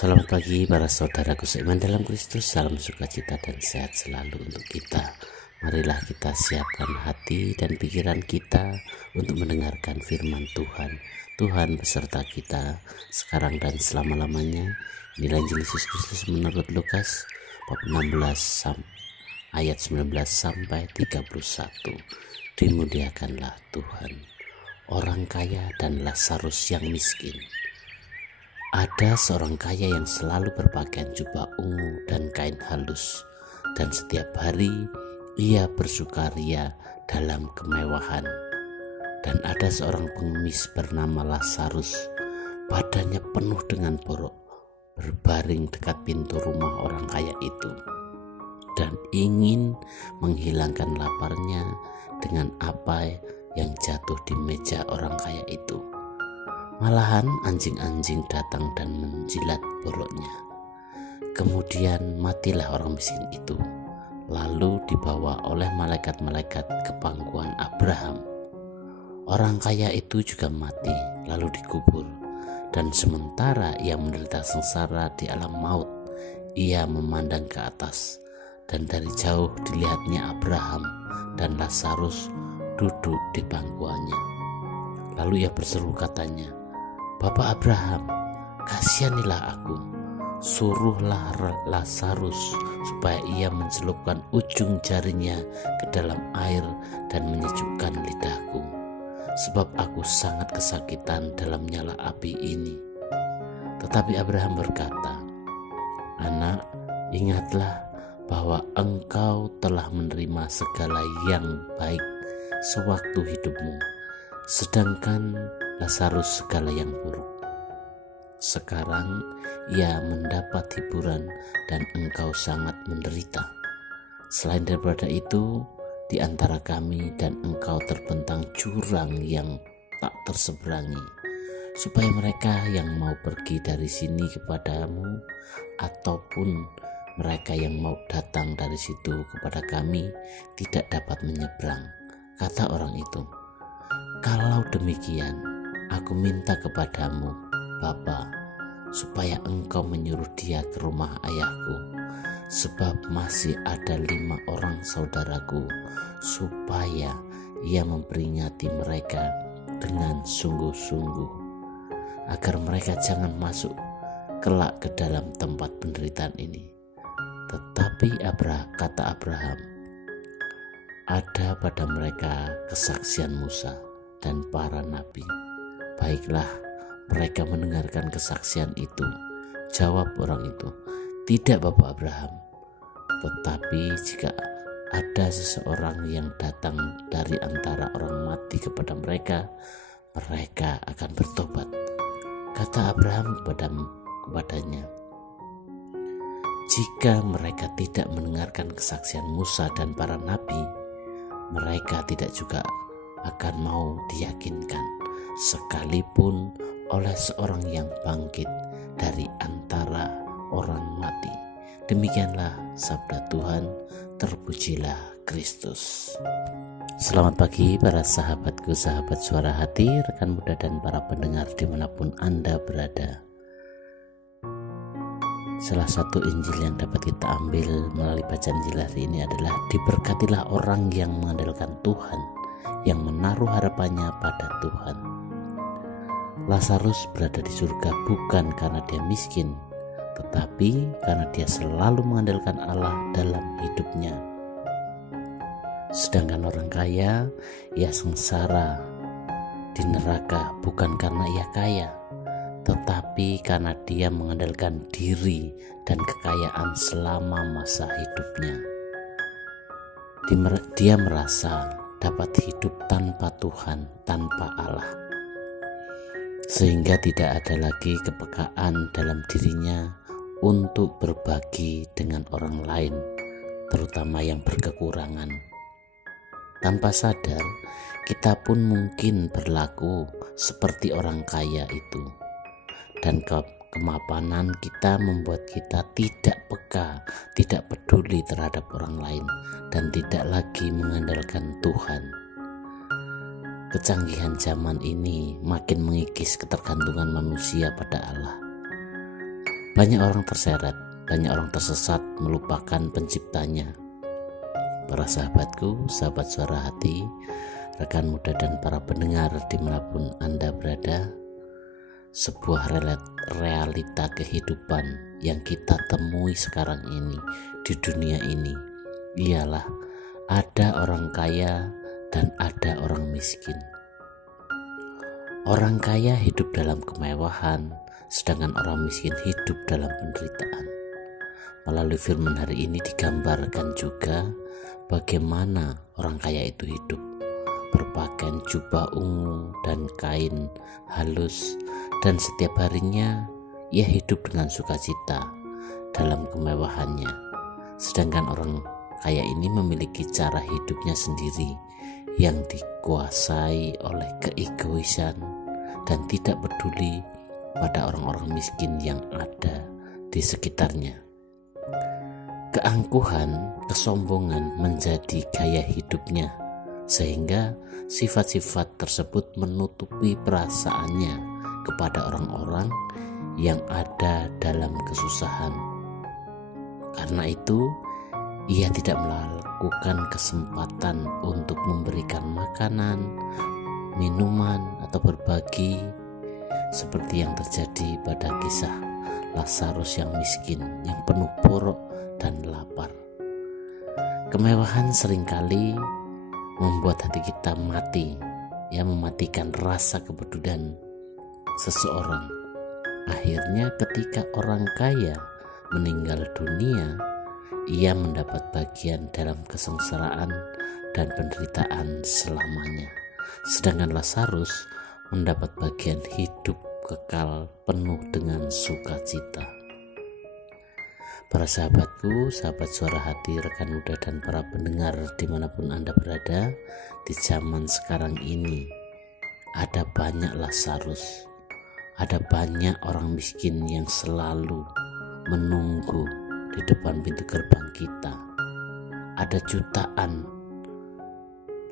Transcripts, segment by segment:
Selamat pagi para saudaraku seiman dalam Kristus. Salam sukacita dan sehat selalu untuk kita. Marilah kita siapkan hati dan pikiran kita untuk mendengarkan firman Tuhan. Tuhan beserta kita sekarang dan selama-lamanya. Inilah Injil Yesus Kristus menurut Lukas bab 16 ayat 19 sampai 31. Dimuliakanlah Tuhan. Orang kaya dan Lazarus yang miskin. Ada seorang kaya yang selalu berpakaian jubah ungu dan kain halus, dan setiap hari ia bersukaria dalam kemewahan. Dan ada seorang pengemis bernama Lazarus, badannya penuh dengan borok, berbaring dekat pintu rumah orang kaya itu, dan ingin menghilangkan laparnya dengan apa yang jatuh di meja orang kaya itu. Malahan anjing-anjing datang dan menjilat boroknya. Kemudian matilah orang miskin itu, lalu dibawa oleh malaikat-malaikat ke pangkuan Abraham. Orang kaya itu juga mati, lalu dikubur. Dan sementara ia menderita sengsara di alam maut, ia memandang ke atas, dan dari jauh dilihatnya Abraham dan Lazarus duduk di pangkuannya. Lalu ia berseru katanya, "Bapak Abraham, kasihanilah aku, suruhlah Lazarus supaya ia mencelupkan ujung jarinya ke dalam air dan menyejukkan lidahku, sebab aku sangat kesakitan dalam nyala api ini." Tetapi Abraham berkata, "Anak, ingatlah bahwa engkau telah menerima segala yang baik sewaktu hidupmu, sedangkan Lazarus segala yang buruk. Sekarang ia mendapat hiburan dan engkau sangat menderita. Selain daripada itu, di antara kami dan engkau terbentang jurang yang tak terseberangi, supaya mereka yang mau pergi dari sini kepadamu ataupun mereka yang mau datang dari situ kepada kami tidak dapat menyeberang." Kata orang itu, "Kalau demikian, aku minta kepadamu, Bapa, supaya engkau menyuruh dia ke rumah ayahku, sebab masih ada 5 orang saudaraku, supaya ia memperingati mereka dengan sungguh-sungguh, agar mereka jangan masuk kelak ke dalam tempat penderitaan ini." Tetapi kata Abraham, "Ada pada mereka kesaksian Musa dan para nabi. Baiklah, mereka mendengarkan kesaksian itu." Jawab orang itu, "Tidak, Bapak Abraham, tetapi jika ada seseorang yang datang dari antara orang mati kepada mereka, mereka akan bertobat." Kata Abraham kepadanya, "Jika mereka tidak mendengarkan kesaksian Musa dan para nabi, mereka tidak juga akan mau diyakinkan, sekalipun oleh seorang yang bangkit dari antara orang mati." Demikianlah sabda Tuhan. Terpujilah Kristus. Selamat pagi para sahabatku, sahabat suara hati, rekan muda dan para pendengar dimanapun Anda berada. Salah satu Injil yang dapat kita ambil melalui bacaan Injil hari ini adalah, diberkatilah orang yang mengandalkan Tuhan, yang menaruh harapannya pada Tuhan. Lazarus berada di surga bukan karena dia miskin, tetapi karena dia selalu mengandalkan Allah dalam hidupnya. Sedangkan orang kaya, ia sengsara di neraka bukan karena ia kaya, tetapi karena dia mengandalkan diri dan kekayaan selama masa hidupnya. Dia merasa dapat hidup tanpa Tuhan, tanpa Allah, sehingga tidak ada lagi kepekaan dalam dirinya untuk berbagi dengan orang lain, terutama yang berkekurangan. Tanpa sadar, kita pun mungkin berlaku seperti orang kaya itu. Dan kemapanan kita membuat kita tidak peka, tidak peduli terhadap orang lain, dan tidak lagi mengandalkan Tuhan. Kecanggihan zaman ini makin mengikis ketergantungan manusia pada Allah. Banyak orang terseret, banyak orang tersesat melupakan penciptanya. Para sahabatku, sahabat suara hati, rekan muda dan para pendengar dimanapun Anda berada, sebuah realita kehidupan yang kita temui sekarang ini di dunia ini ialah ada orang kaya dan ada orang miskin. Orang kaya hidup dalam kemewahan, sedangkan orang miskin hidup dalam penderitaan. Melalui firman hari ini digambarkan juga bagaimana orang kaya itu hidup, berpakaian jubah ungu dan kain halus, dan setiap harinya ia hidup dengan sukacita dalam kemewahannya. Sedangkan orang kaya ini memiliki cara hidupnya sendiri yang dikuasai oleh keegoisan dan tidak peduli pada orang-orang miskin yang ada di sekitarnya. Keangkuhan, kesombongan menjadi gaya hidupnya, sehingga sifat-sifat tersebut menutupi perasaannya kepada orang-orang yang ada dalam kesusahan. Karena itu, ia tidak melakukan kesempatan untuk memberikan makanan, minuman, atau berbagi, seperti yang terjadi pada kisah Lazarus yang miskin, yang penuh borok dan lapar. Kemewahan seringkali membuat hati kita mati, mematikan rasa kepedulian seseorang. Akhirnya ketika orang kaya meninggal dunia, ia mendapat bagian dalam kesengsaraan dan penderitaan selamanya. Sedangkan Lazarus mendapat bagian hidup kekal penuh dengan sukacita. Para sahabatku, sahabat suara hati, rekan muda dan para pendengar dimanapun Anda berada, di zaman sekarang ini ada banyak Lazarus, ada banyak orang miskin yang selalu menunggu di depan pintu gerbang kita. Ada jutaan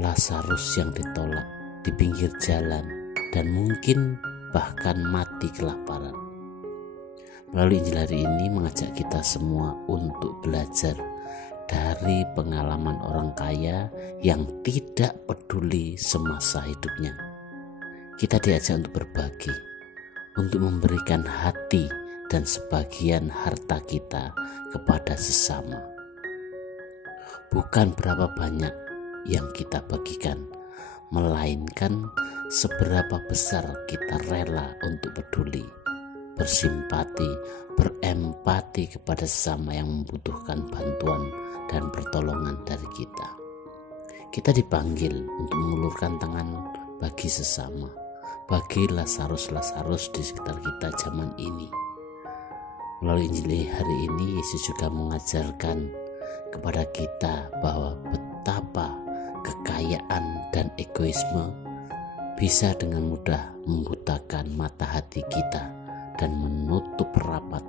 Lazarus yang ditolak di pinggir jalan dan mungkin bahkan mati kelaparan. Melalui Injil hari ini mengajak kita semua untuk belajar dari pengalaman orang kaya yang tidak peduli semasa hidupnya. Kita diajak untuk berbagi, untuk memberikan hati dan sebagian harta kita kepada sesama. Bukan berapa banyak yang kita bagikan, melainkan seberapa besar kita rela untuk peduli, bersimpati, berempati kepada sesama yang membutuhkan bantuan dan pertolongan dari kita. Kita dipanggil untuk mengulurkan tangan bagi sesama, bagi Lazarus di sekitar kita zaman ini. Melalui Injil hari ini, Yesus juga mengajarkan kepada kita bahwa betapa kekayaan dan egoisme bisa dengan mudah membutakan mata hati kita dan menutup rapat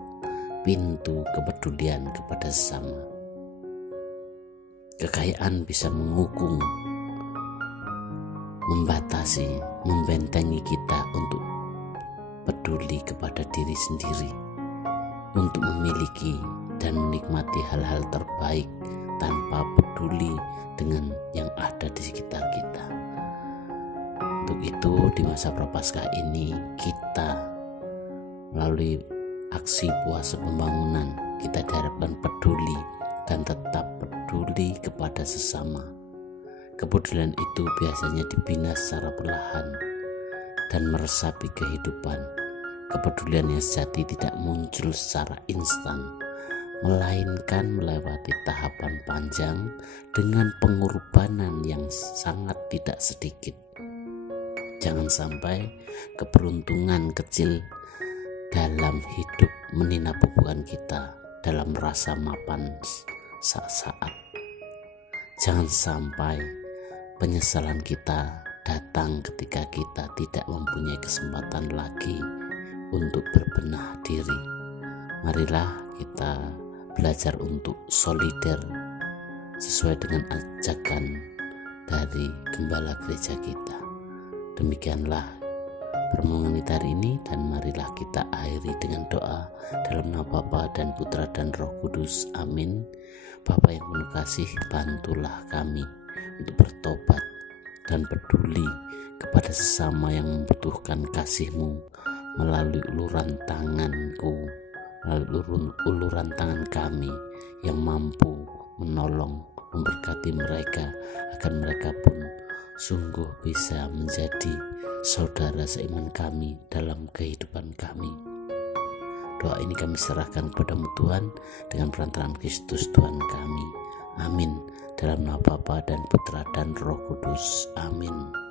pintu kepedulian kepada sesama. Kekayaan bisa mengukung, membatasi, membentengi kita untuk peduli kepada diri sendiri, untuk memiliki dan menikmati hal-hal terbaik tanpa peduli dengan yang ada di sekitar kita. Untuk itu di masa Prapaskah ini kita melalui aksi puasa pembangunan, kita diharapkan peduli dan tetap peduli kepada sesama. Kepedulian itu biasanya dibina secara perlahan dan meresapi kehidupan. Kepedulian yang sejati tidak muncul secara instan, melainkan melewati tahapan panjang dengan pengorbanan yang sangat tidak sedikit. Jangan sampai keberuntungan kecil dalam hidup meninabubukan kita dalam rasa mapan saat-saat. Jangan sampai penyesalan kita datang ketika kita tidak mempunyai kesempatan lagi untuk berbenah diri. Marilah kita belajar untuk solider sesuai dengan ajakan dari gembala gereja kita. Demikianlah permohonan kita hari ini, dan marilah kita akhiri dengan doa dalam nama Bapa dan Putra dan Roh Kudus. Amin. Bapa yang penuh kasih, bantulah kami untuk bertobat dan peduli kepada sesama yang membutuhkan kasih-Mu melalui uluran tanganku, melalui uluran tangan kami yang mampu menolong, memberkati mereka agar mereka pun sungguh bisa menjadi saudara seiman kami dalam kehidupan kami. Doa ini kami serahkan kepada-Mu Tuhan dengan perantaraan Kristus Tuhan kami. Amin. Dalam nama Bapa dan Putra dan Roh Kudus. Amin.